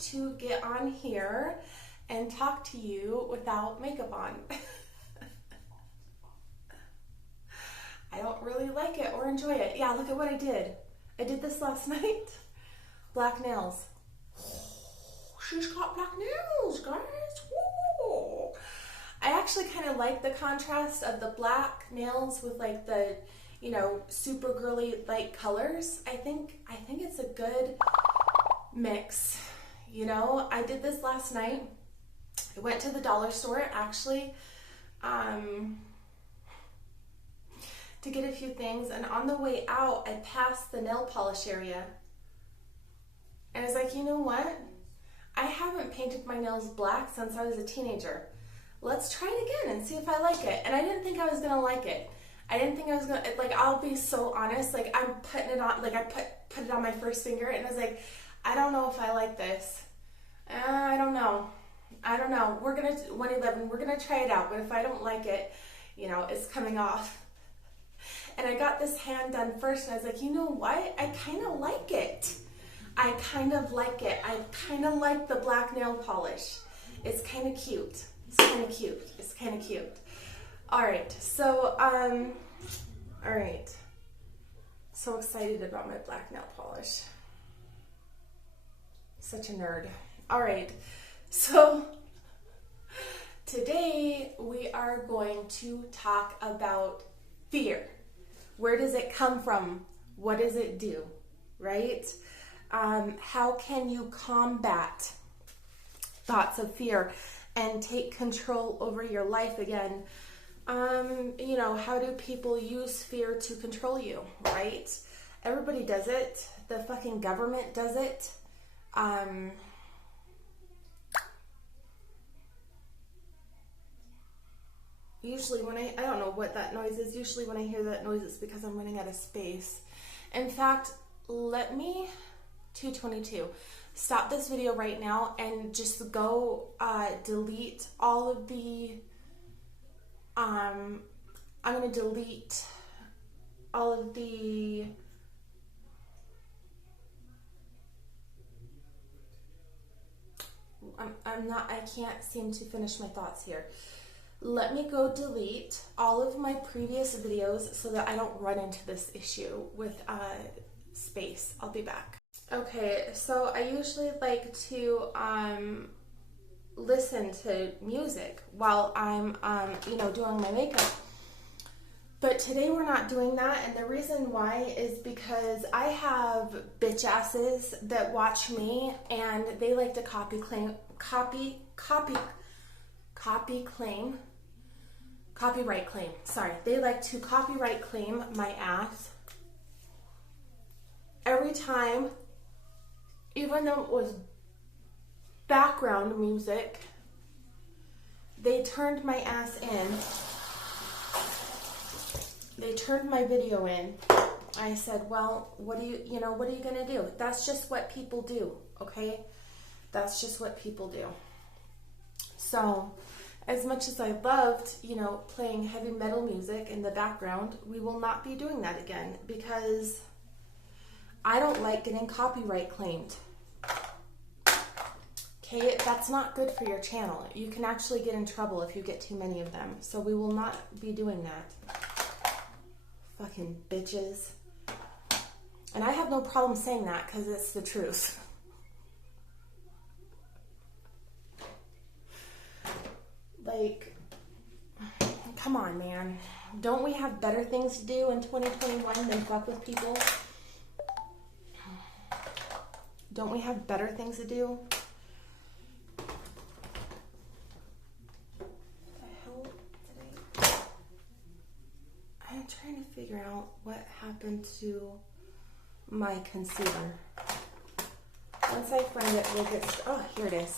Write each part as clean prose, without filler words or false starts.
to get on here and talk to you without makeup on. I don't really like it or enjoy it. Yeah, look at what I did. I did this last night. Black nails. She's got black nails, guys. Woo. I actually kind of like the contrast of the black nails with like the, you know, super girly light colors. I think it's a good mix. You know, I did this last night. I went to the dollar store actually to get a few things, and on the way out I passed the nail polish area and I was like, you know what? I haven't painted my nails black since I was a teenager. Let's try it again and see if I like it. And I didn't think I was gonna like it. I didn't think I was gonna, like, I'll be so honest, like I'm putting it on, like I put it on my first finger and I was like, I don't know if I like this. I don't know. We're gonna, 111, we're gonna try it out, but if I don't like it, you know, it's coming off. And I got this hand done first and I was like, you know what? I kind of like it. I kind of like the black nail polish. It's kind of cute. All right, so, all right. So excited about my black nail polish. Such a nerd. All right, so today we are going to talk about fear. Where does it come from? What does it do, right? How can you combat thoughts of fear and take control over your life again? You know, how do people use fear to control you, right? Everybody does it. The fucking government does it. Usually when I don't know what that noise is. Usually when I hear that noise, it's because I'm running out of space. In fact, let me, 222, stop this video right now and just go delete all of the, I'm going to delete all of the, I can't seem to finish my thoughts here. Let me go delete all of my previous videos so that I don't run into this issue with space. I'll be back. Okay, so I usually like to listen to music while I'm you know, doing my makeup. But today we're not doing that, and the reason why is because I have bitch asses that watch me and they like to copyright claim. Sorry, they like to copyright claim my ass every time, even though it was background music. They turned my ass in. They turned my video in. I said, well, what are you gonna do? That's just what people do, okay? That's just what people do. So, as much as I loved, you know, playing heavy metal music in the background, we will not be doing that again because I don't like getting copyright claimed. Okay, that's not good for your channel. You can actually get in trouble if you get too many of them. So we will not be doing that. Fucking bitches. And I have no problem saying that because it's the truth. Like, come on, man. Don't we have better things to do in 2021 than fuck with people? Don't we have better things to do? What the hell did I'm trying to figure out what happened to my concealer. Once I find it, we'll get... Oh, here it is.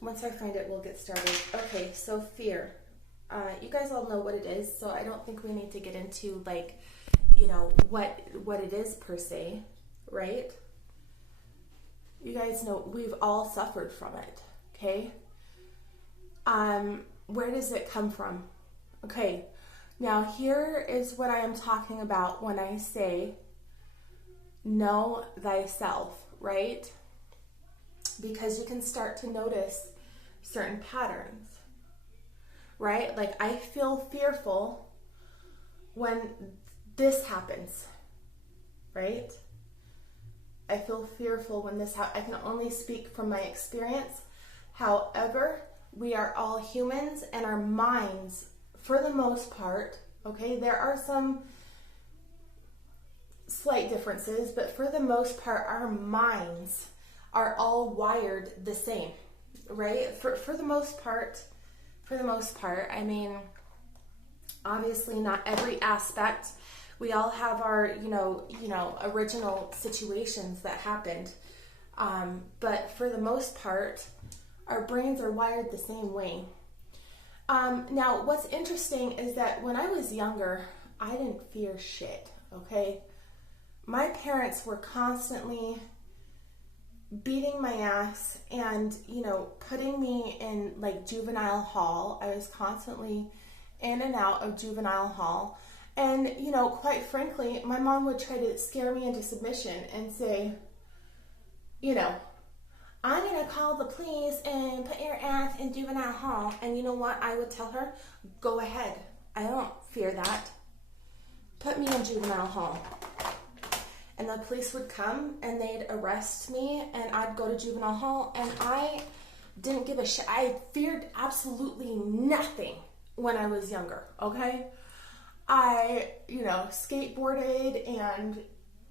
Once I find it, we'll get started. Okay, so fear. You guys all know what it is, so I don't think we need to get into, like, you know, what it is per se, right? You guys know we've all suffered from it, okay? Where does it come from? Okay, now here is what I am talking about when I say know thyself, right? because you can start to notice certain patterns, right? Like I feel fearful when this happens, right? I feel fearful when this happens. I can only speak from my experience. However, we are all humans, and our minds, for the most part, okay, there are some slight differences, but for the most part, our minds are all wired the same, right? For the most part, I mean, obviously not every aspect. We all have our, original situations that happened. But for the most part, our brains are wired the same way. Now, what's interesting is that when I was younger, I didn't fear shit, okay? My parents were constantly beating my ass and, putting me in like juvenile hall. I was constantly in and out of juvenile hall. And, quite frankly, my mom would try to scare me into submission and say, I'm going to call the police and put your ass in juvenile hall. And you know what? I would tell her, go ahead. I don't fear that. Put me in juvenile hall. And the police would come and they'd arrest me and I'd go to juvenile hall, and I didn't give a shit. I feared absolutely nothing when I was younger, okay? I, skateboarded and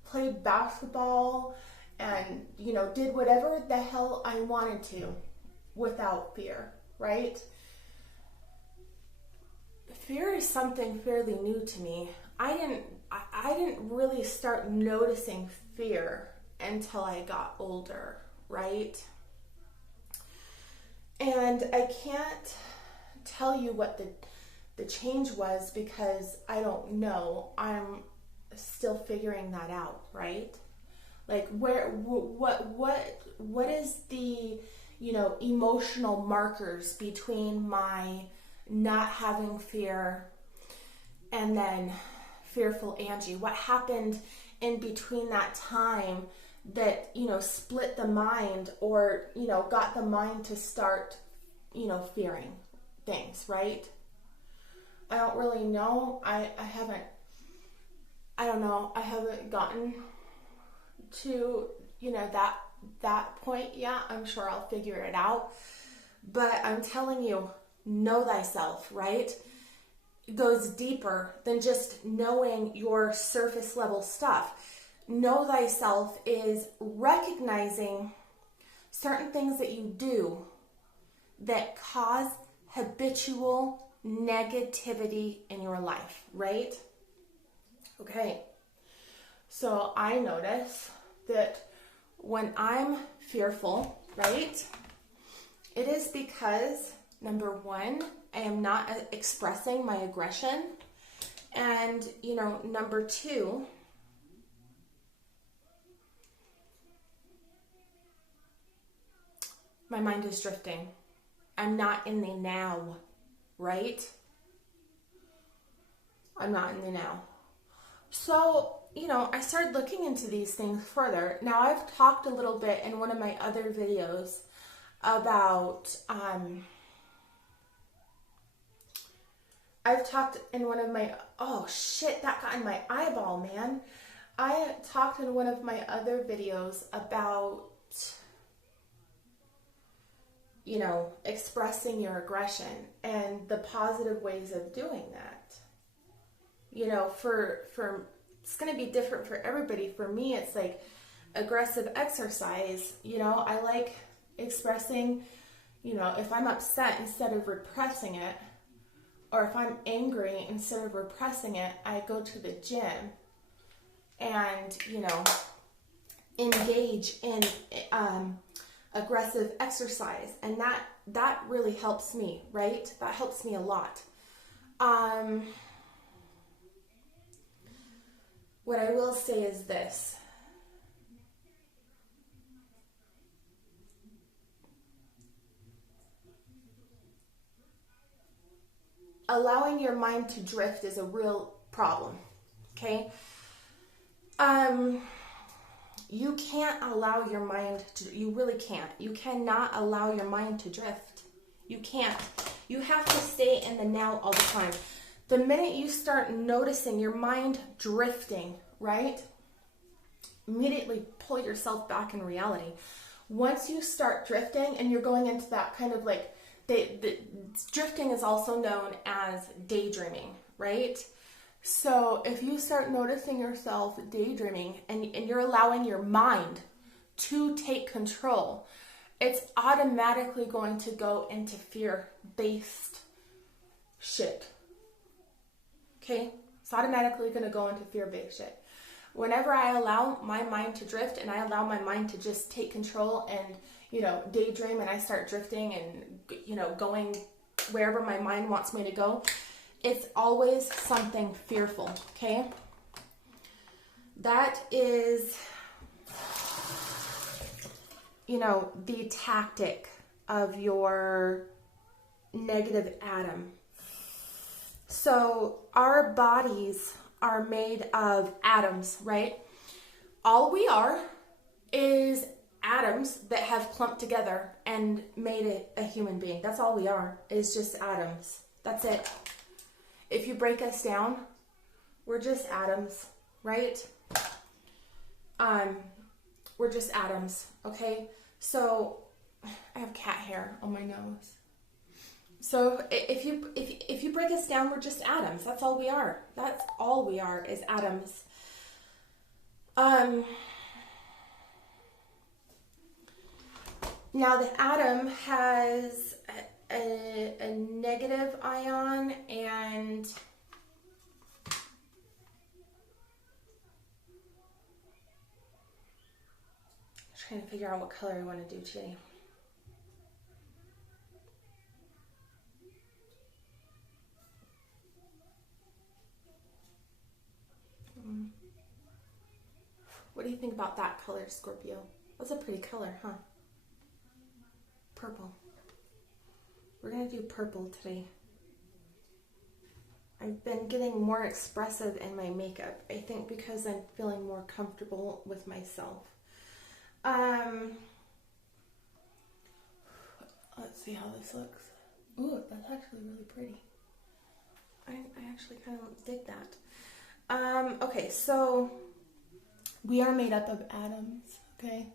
played basketball and, did whatever the hell I wanted to without fear, right? Fear is something fairly new to me. I didn't really start noticing fear until I got older, right? And I can't tell you what the change was because I don't know. I'm still figuring that out, right? Like what is the, emotional markers between my not having fear and then fearful Angie? What happened in between that time that, split the mind or, got the mind to start, fearing things, right? I don't really know. I haven't gotten to, that point yet. I'm sure I'll figure it out. But I'm telling you, know thyself, right? It goes deeper than just knowing your surface level stuff. Know thyself is recognizing certain things that you do that cause habitual negativity in your life, right? Okay. So I notice that when I'm fearful, right, it is because, number one, I am not expressing my aggression. And, number two, my mind is drifting. I'm not in the now, right? I'm not in the now. So, I started looking into these things further. Now, I've talked a little bit in one of my other videos about, oh shit, that got in my eyeball, man. I talked in one of my other videos about, expressing your aggression and the positive ways of doing that. For it's going to be different for everybody. For me, it's like aggressive exercise. I like expressing, if I'm upset, instead of repressing it, or if I'm angry, instead of repressing it, I go to the gym and, engage in aggressive exercise. And that really helps me, right? That helps me a lot. What I will say is this. Allowing your mind to drift is a real problem, okay? you can't allow your mind to, you really can't. You cannot allow your mind to drift. You can't. You have to stay in the now all the time. The minute you start noticing your mind drifting, right? Immediately pull yourself back in reality. Once you start drifting and you're going into that kind of like, the drifting is also known as daydreaming, right? So if you start noticing yourself daydreaming and you're allowing your mind to take control, it's automatically going to go into fear-based shit. Okay? It's automatically going to go into fear-based shit. Whenever I allow my mind to drift and I allow my mind to just take control and, you know, daydream, and I start drifting and, you know, going wherever my mind wants me to go, it's always something fearful, okay? That is, you know, the tactic of your negative Adam. So our bodies are made of atoms, right? All we are is atoms that have clumped together and made it a human being. That's all we are, is just atoms. That's it. If you break us down, we're just atoms, right? We're just atoms, okay? So I have cat hair on my nose. So if you break us down, we're just atoms. That's all we are. That's all we are, is atoms. Now the atom has a negative ion and I'm trying to figure out what color I want to do today. What do you think about that color, Scorpio? That's a pretty color, huh? Purple. We're going to do purple today. I've been getting more expressive in my makeup. I think because I'm feeling more comfortable with myself. Let's see how this looks. Ooh, that's actually really pretty. I actually kind of dig that. Okay, so we are made up of atoms, okay?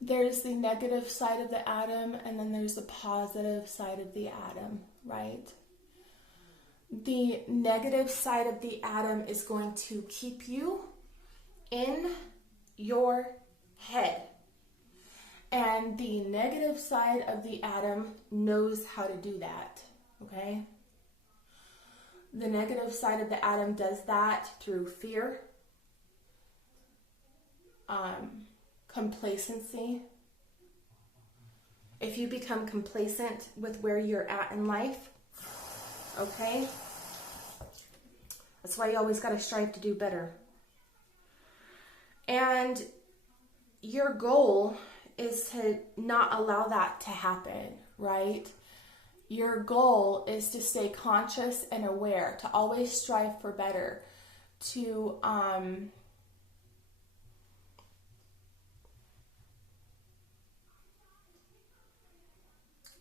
There's the negative side of the atom, and then there's the positive side of the atom, right? The negative side of the atom is going to keep you in your head. And the negative side of the atom knows how to do that, okay? The negative side of the atom does that through fear, complacency. If you become complacent with where you're at in life, okay? That's why you always got to strive to do better. And your goal is to not allow that to happen, right? Your goal is to stay conscious and aware, to always strive for better, to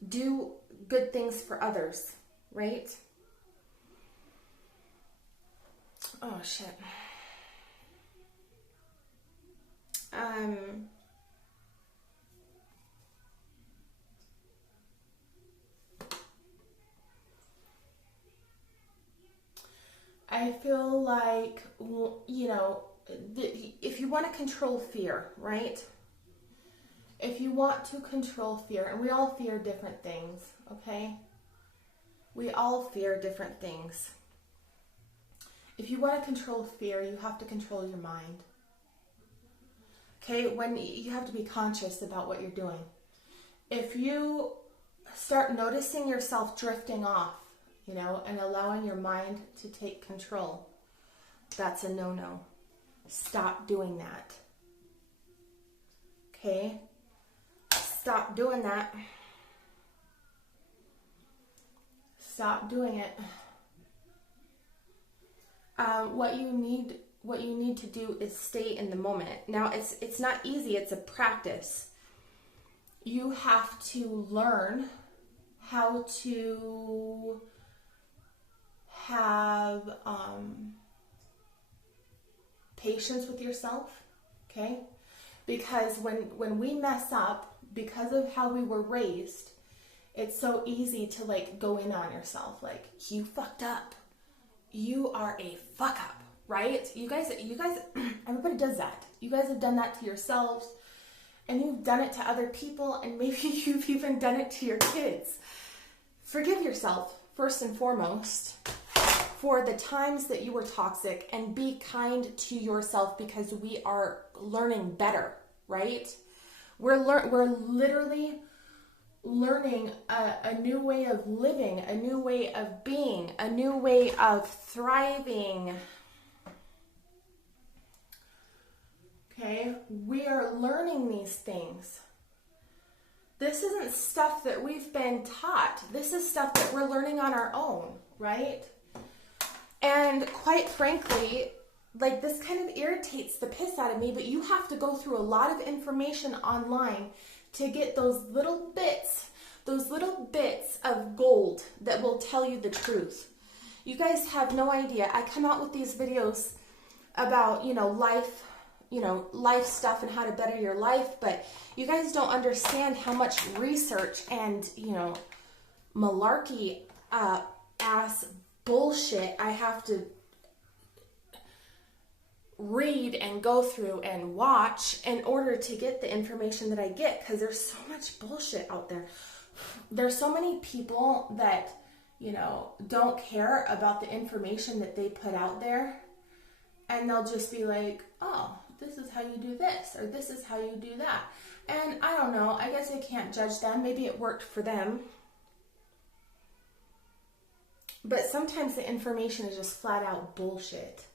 do good things for others, right? Oh, shit. I feel like, you know, if you want to control fear, right? If you want to control fear, and we all fear different things, okay? We all fear different things. If you want to control fear, you have to control your mind. Okay, when you have to be conscious about what you're doing. If you start noticing yourself drifting off, you know, and allowing your mind to take control, that's a no-no. Stop doing that. Okay? Stop doing that. Stop doing it. What you need what you need to do is stay in the moment. Now, it's not easy. It's a practice. You have to learn how to have patience with yourself, okay? Because when we mess up, because of how we were raised, it's so easy to like go in on yourself. Like, you fucked up. You are a fuck up, right? You guys, everybody does that. You guys have done that to yourselves, and you've done it to other people, and maybe you've even done it to your kids. Forgive yourself, first and foremost, for the times that you were toxic, and be kind to yourself, because we are learning better, right? We're literally learning a new way of living, a new way of being, a new way of thriving. Okay, we are learning these things. This isn't stuff that we've been taught. This is stuff that we're learning on our own, right? And quite frankly, like, this kind of irritates the piss out of me, but you have to go through a lot of information online to get those little bits of gold that will tell you the truth. You guys have no idea. I come out with these videos about, life stuff and how to better your life, but you guys don't understand how much research and, malarkey ass bullshit I have to read and go through and watch in order to get the information that I get, because there's so much bullshit out there. There's so many people that, don't care about the information that they put out there, and they'll just be like, oh, this is how you do this, or this is how you do that. And I don't know, I guess I can't judge them. Maybe it worked for them. But sometimes the information is just flat out bullshit.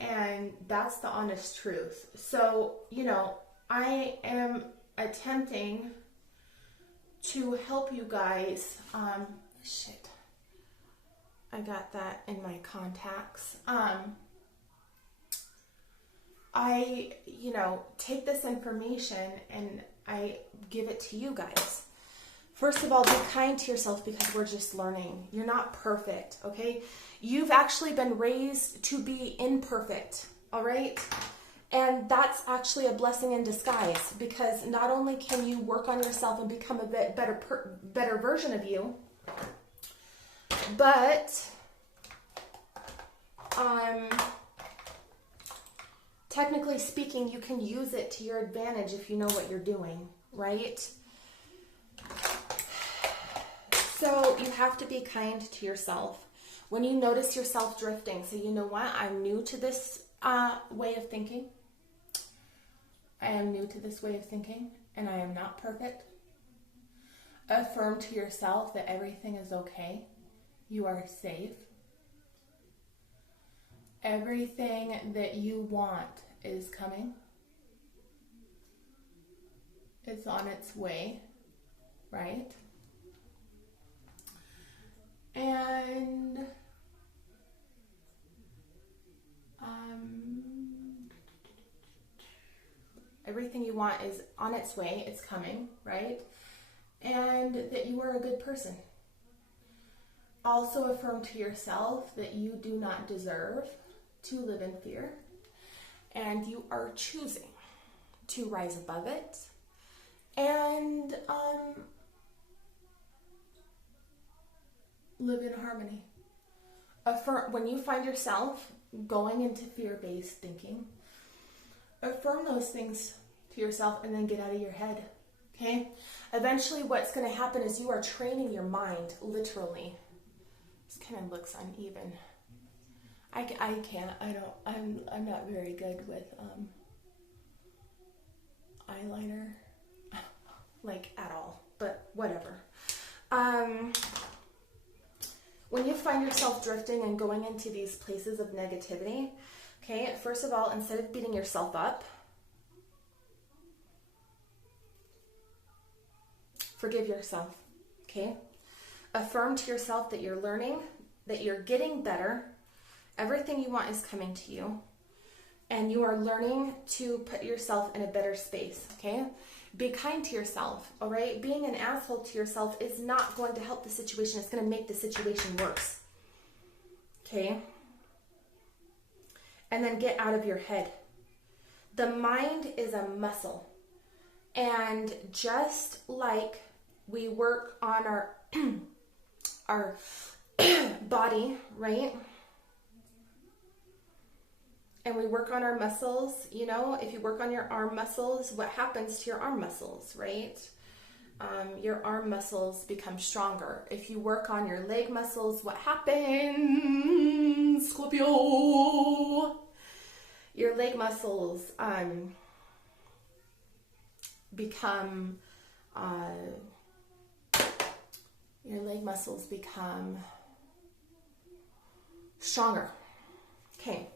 And that's the honest truth. So, I am attempting to help you guys. Shit. I got that in my contacts. I, take this information and I give it to you guys. First of all, be kind to yourself, because we're just learning. You're not perfect, okay? You've actually been raised to be imperfect, all right? And that's actually a blessing in disguise, because not only can you work on yourself and become a bit better version of you, but technically speaking, you can use it to your advantage if you know what you're doing, right? So you have to be kind to yourself. When you notice yourself drifting, say, you know what, I'm new to this way of thinking. I am new to this way of thinking, and I am not perfect. Affirm to yourself that everything is okay. You are safe. Everything that you want is coming. It's on its way, right? And everything you want is on its way, it's coming, right? And that you are a good person. Also affirm to yourself that you do not deserve to live in fear, and you are choosing to rise above it, and live in harmony. Affirm when you find yourself going into fear-based thinking. Affirm those things to yourself and then get out of your head. Okay? Eventually what's going to happen is you are training your mind, literally. This kind of looks uneven. I'm not very good with eyeliner, like at all, but whatever. When you find yourself drifting and going into these places of negativity, okay, first of all, instead of beating yourself up, forgive yourself, okay? Affirm to yourself that you're learning, that you're getting better. Everything you want is coming to you. and you are learning to put yourself in a better space, okay? Be kind to yourself, all right? Being an asshole to yourself is not going to help the situation. It's going to make the situation worse, okay? And then get out of your head. The mind is a muscle. And just like we work on our body, right? And we work on our muscles, you know, if you work on your arm muscles, what happens to your arm muscles, right? Your arm muscles become stronger. If you work on your leg muscles, what happens? Scorpio! Your leg muscles become stronger. Okay.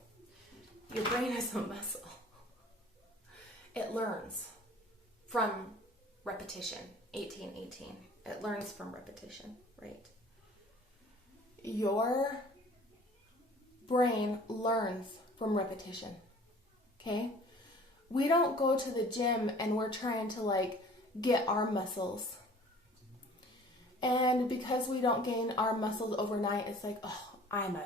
Your brain is a muscle. It learns from repetition. 18. It learns from repetition, right? Your brain learns from repetition. Okay? We don't go to the gym and we're trying to like get arm muscles. And because we don't gain arm muscles overnight, it's like, oh, I'm a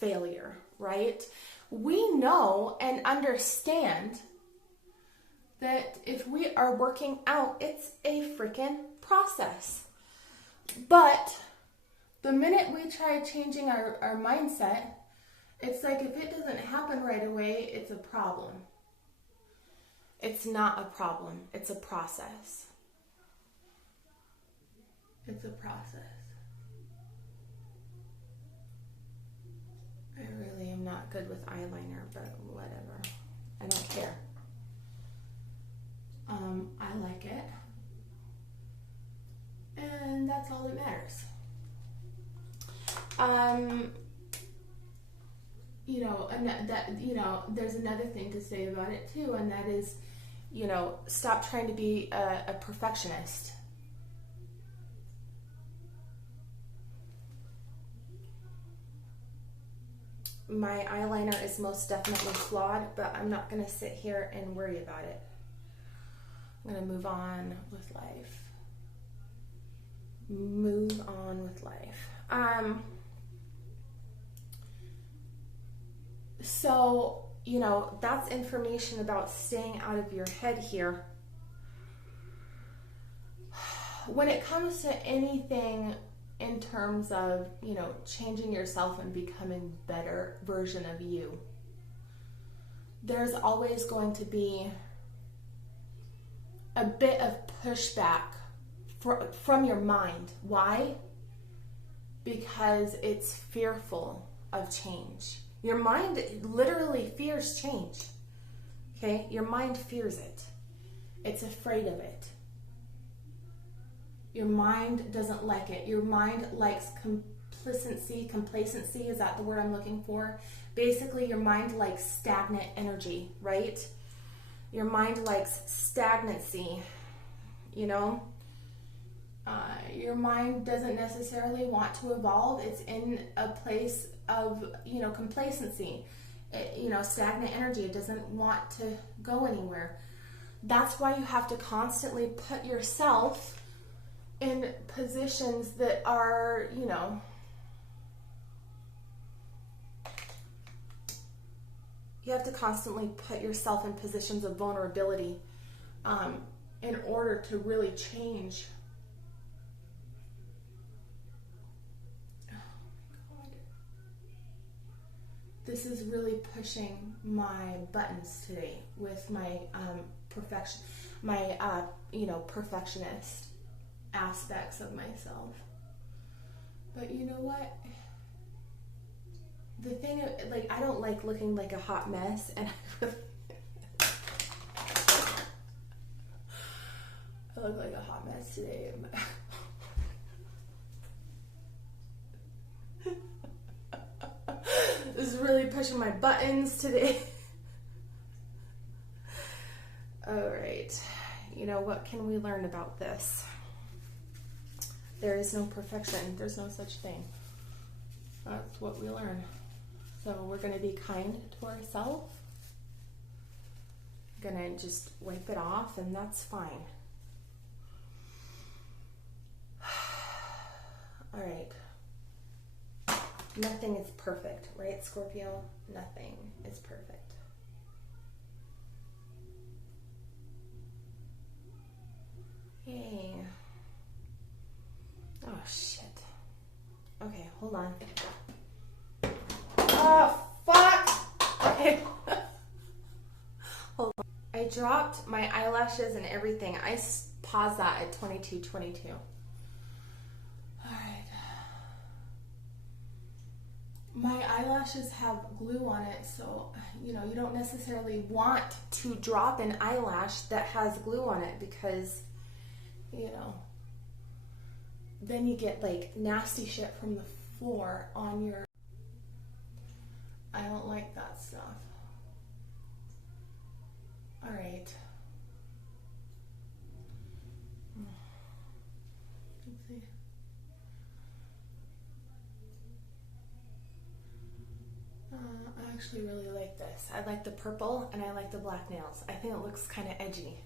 failure, right? We know and understand that if we are working out, it's a freaking process. But the minute we try changing our mindset, it's like if it doesn't happen right away, it's a problem. It's not a problem. It's a process. It's a process. I really am not good with eyeliner, but whatever. I don't care. I like it. And that's all that matters. There's another thing to say about it too, and that is, stop trying to be a perfectionist. My eyeliner is most definitely flawed, but I'm not going to sit here and worry about it. I'm going to move on with life. Move on with life. So, that's information about staying out of your head here. When it comes to anything in terms of, changing yourself and becoming a better version of you, there's always going to be a bit of pushback from your mind. Why? Because it's fearful of change. Your mind literally fears change. Okay? Your mind fears it. It's afraid of it. Your mind doesn't like it. Your mind likes complacency. Is that the word I'm looking for? Basically, your mind likes stagnant energy, right? Your mind likes stagnancy, Your mind doesn't necessarily want to evolve. It's in a place of, complacency. Stagnant energy. It doesn't want to go anywhere. That's why you have to constantly put yourself in positions that are, you have to constantly put yourself in positions of vulnerability in order to really change. Oh my God. This is really pushing my buttons today with my perfectionist aspects of myself. But you know what? The thing, I don't like looking like a hot mess, and I look like a hot mess today. This is really pushing my buttons today. All right. What can we learn about this? There is no perfection. There's no such thing. That's what we learn. So we're going to be kind to ourselves. gonna just wipe it off, and that's fine. All right. Nothing is perfect, right, Scorpio? Nothing is perfect. Yay. Oh, shit. Okay, hold on. Oh, fuck! Okay. Hold on. I dropped my eyelashes and everything. I paused that at 22:22. Alright. My eyelashes have glue on it, so, you don't necessarily want to drop an eyelash that has glue on it because, then you get like nasty shit from the floor on your... I don't like that stuff. All right. Let's see. I actually really like this. I like the purple and I like the black nails. I think it looks kind of edgy.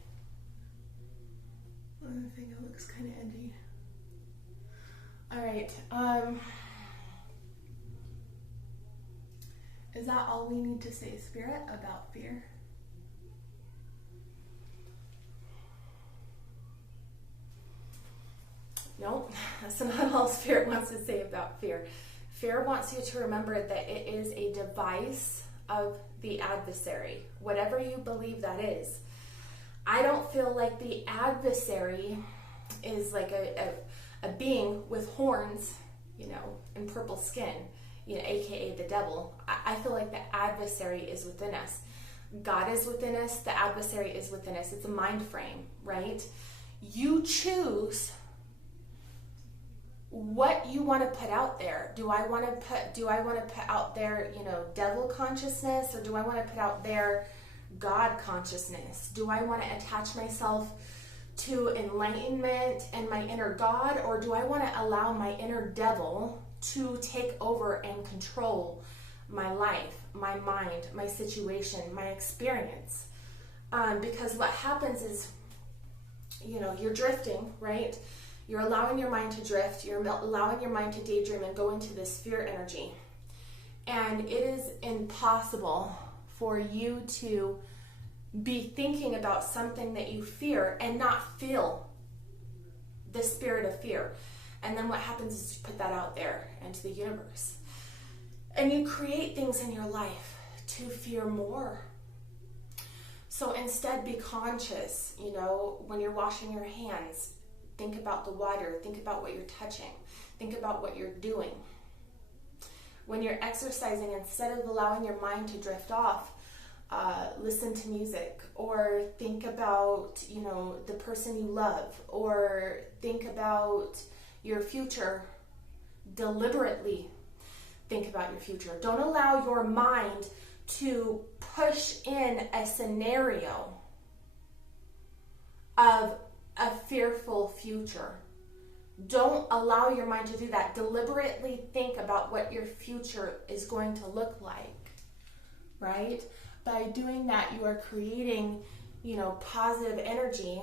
All right. Is that all we need to say, Spirit, about fear? Nope, that's not all Spirit wants to say about fear. Fear wants you to remember that it is a device of the adversary, whatever you believe that is. I don't feel like the adversary is like a being with horns, and purple skin, aka the devil. I feel like the adversary is within us. God is within us, the adversary is within us. It's a mind frame, right? You choose what you want to put out there. Do I want to put out there, devil consciousness, or do I want to put out there God consciousness? Do I want to attach myself to enlightenment and my inner God, or do I want to allow my inner devil to take over and control my life, my mind, my situation, my experience? Because what happens is, you're drifting, right? You're allowing your mind to drift. You're allowing your mind to daydream and go into this fear energy. And it is impossible for you to be thinking about something that you fear and not feel the spirit of fear. And then what happens is you put that out there into the universe. And you create things in your life to fear more. So instead, be conscious, when you're washing your hands, think about the water, think about what you're touching, think about what you're doing. When you're exercising, instead of allowing your mind to drift off, listen to music, or think about, the person you love, or think about your future. Deliberately think about your future. Don't allow your mind to push in a scenario of a fearful future. Don't allow your mind to do that. Deliberately think about what your future is going to look like, right? By doing that, you are creating, positive energy,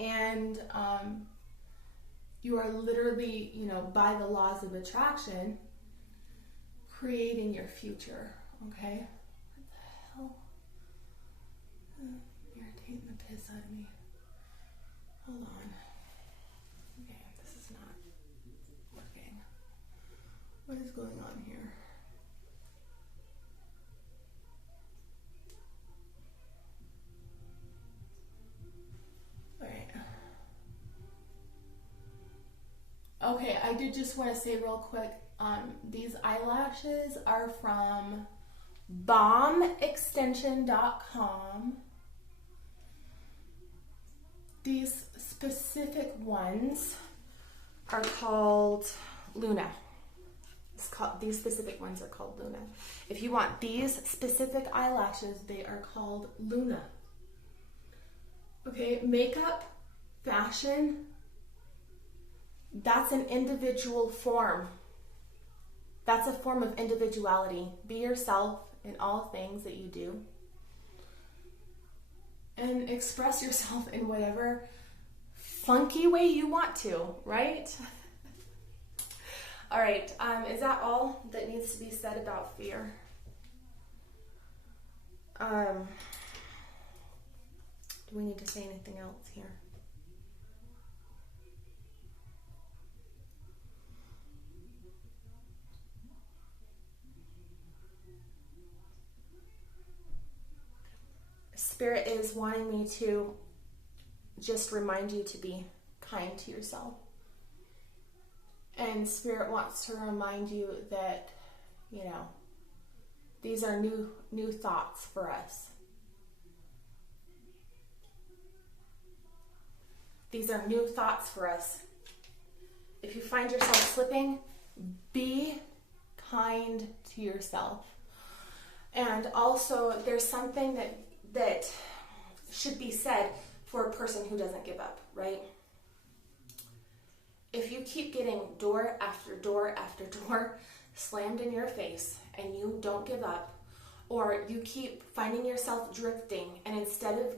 and you are literally, by the laws of attraction, creating your future, okay? What the hell? Irritating the piss out of me. Hold on. Okay, this is not working. What is going on here? Alright. Okay, I did just want to say real quick, these eyelashes are from bombextension.com. These specific ones are called Luna. These specific ones are called Luna. If you want these specific eyelashes, they are called Luna. Okay, makeup, fashion, that's an individual form. That's a form of individuality. Be yourself in all things that you do. and express yourself in whatever funky way you want to, right? All right, is that all that needs to be said about fear? Do we need to say anything else here? Spirit is wanting me to just remind you to be kind to yourself. And Spirit wants to remind you that, you know, these are new thoughts for us. These are new thoughts for us. If you find yourself slipping, be kind to yourself. And also, there's something that should be said for a person who doesn't give up, right? If you keep getting door after door after door slammed in your face and you don't give up, or you keep finding yourself drifting, and instead of,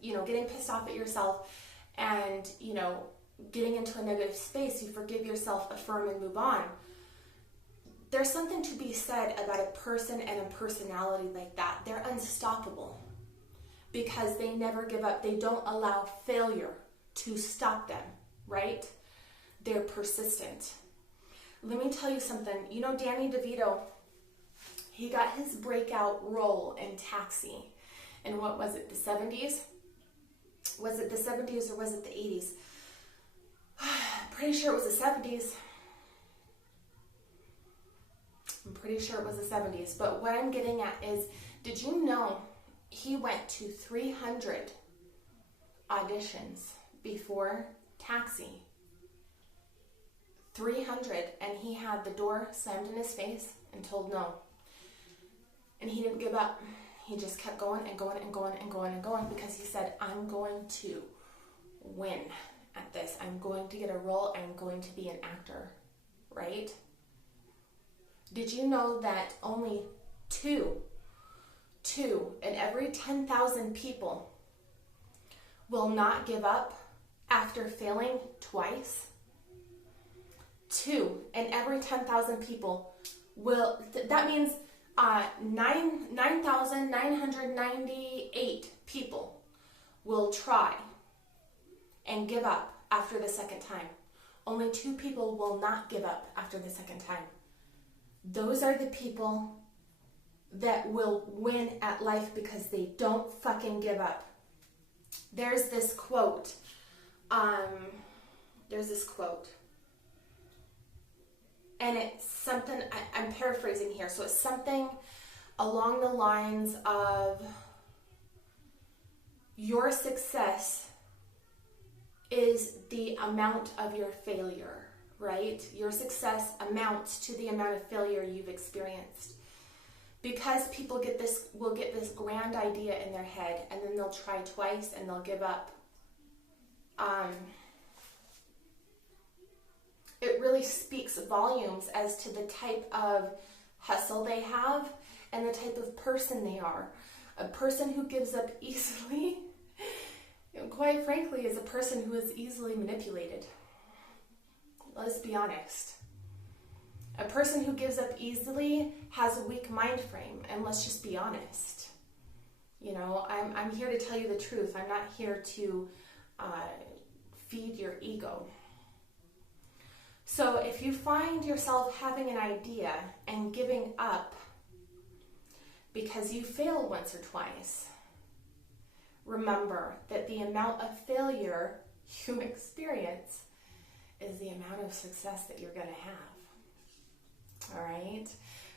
you know, getting pissed off at yourself and, you know, getting into a negative space, you forgive yourself, affirm, and move on. There's something to be said about a person and a personality like that. They're unstoppable because they never give up. They don't allow failure to stop them, right? They're persistent. Let me tell you something. You know, Danny DeVito, he got his breakout role in Taxi. And what was it, the 70s? Was it the 70s or was it the 80s? Pretty sure it was the 70s. I'm pretty sure it was the 70s. But what I'm getting at is, did you know he went to 300 auditions before Taxi? 300, and he had the door slammed in his face and told no. And he didn't give up. He just kept going and going and going and going and going because he said, I'm going to win at this. I'm going to get a role. I'm going to be an actor, right? Did you know that only two in every 10,000 people will not give up after failing twice? 2 in every 10,000 people will, that means 9,998 people will try and give up after the second time. Only 2 people will not give up after the second time. Those are the people that will win at life because they don't fucking give up. There's this quote. And it's something, I'm paraphrasing here, so it's something along the lines of, your success is the amount of your failure, right? Your success amounts to the amount of failure you've experienced. Because people will get this grand idea in their head, and then they'll try twice and they'll give up. It really speaks volumes as to the type of hustle they have and the type of person they are. A person who gives up easily, quite frankly, is a person who is easily manipulated. Let's be honest. A person who gives up easily has a weak mind frame, and let's just be honest. You know, I'm here to tell you the truth. I'm not here to feed your ego. So if you find yourself having an idea and giving up because you failed once or twice, remember that the amount of failure you experience is the amount of success that you're going to have. All right?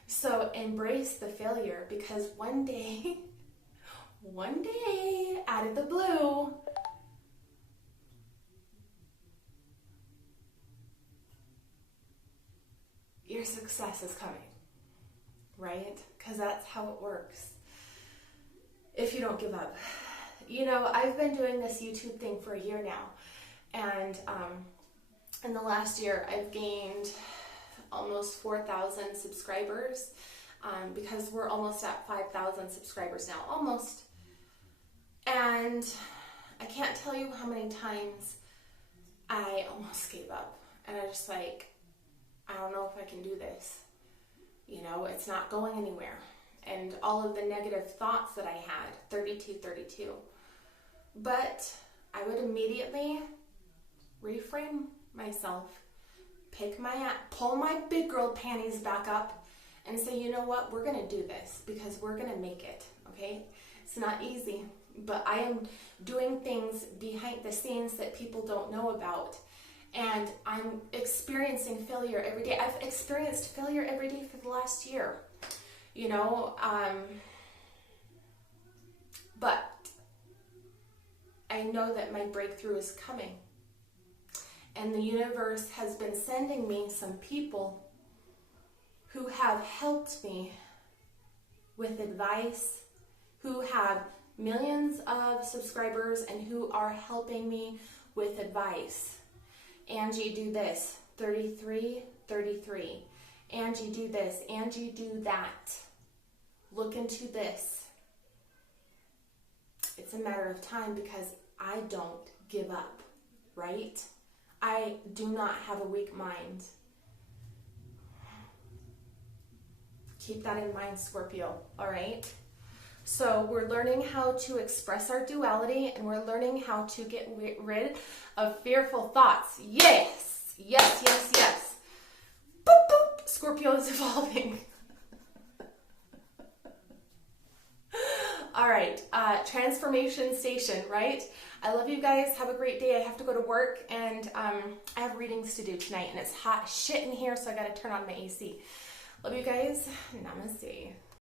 So embrace the failure, because one day, out of the blue, your success is coming, right? Because that's how it works. If you don't give up. You know, I've been doing this YouTube thing for a year now, and in the last year, I've gained almost 4,000 subscribers, because we're almost at 5,000 subscribers now. Almost. And I can't tell you how many times I almost gave up. And I just like, I don't know if I can do this. You know, it's not going anywhere. And all of the negative thoughts that I had, 32. But I would immediately reframe myself, pull my big girl panties back up and say, you know what, we're going to do this because we're going to make it, okay? It's not easy, but I am doing things behind the scenes that people don't know about. And I'm experiencing failure every day. I've experienced failure every day for the last year, you know, but I know that my breakthrough is coming. And the universe has been sending me some people who have helped me with advice, who have millions of subscribers and who are helping me with advice. Angie, do this, 33. Angie, do this, Angie, do that. Look into this. It's a matter of time because I don't give up, right? I do not have a weak mind. Keep that in mind, Scorpio, all right? So we're learning how to express our duality, and we're learning how to get rid of fearful thoughts. Yes, yes, yes, yes. Boop, boop. Scorpio is evolving. All right, transformation station, right? I love you guys. have a great day. I have to go to work, and I have readings to do tonight, and it's hot shit in here, so I got to turn on my AC. Love you guys. Namaste.